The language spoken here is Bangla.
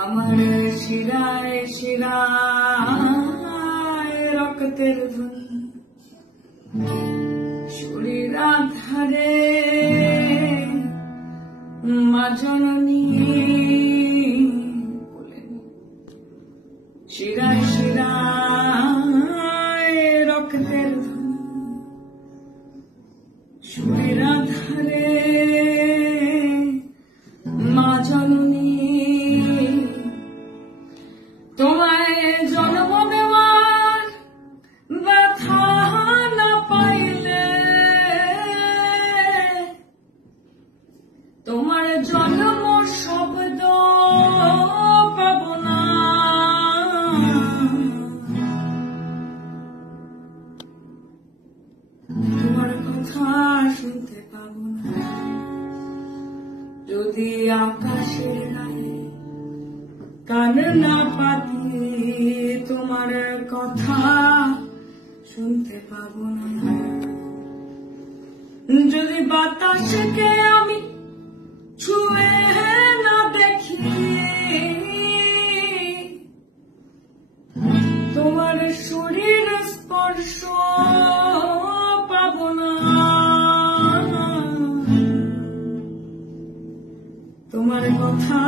আমার শিরায় শিরায় রক্তের ধ্বনি, শরীর আধারে মা জননী বলেন, শিরায় শিরায় রক্তের ধ্বনি, শরীর আধারে মা জননী, তোমায় জন্ম দেওয়ার ব্যথা না পাইলে, তোমার জন্ম শব্দ পাব না, তোমার কথা শুনতে পাব না। যদি আকাশের গায়ে কান না পাতি, তোমার কথা শুনতে পাব না। যদি বাতাসকে আমি ছুঁয়ে না দেখি, তোমার শরীর স্পর্শ পাব না। তোমার কথা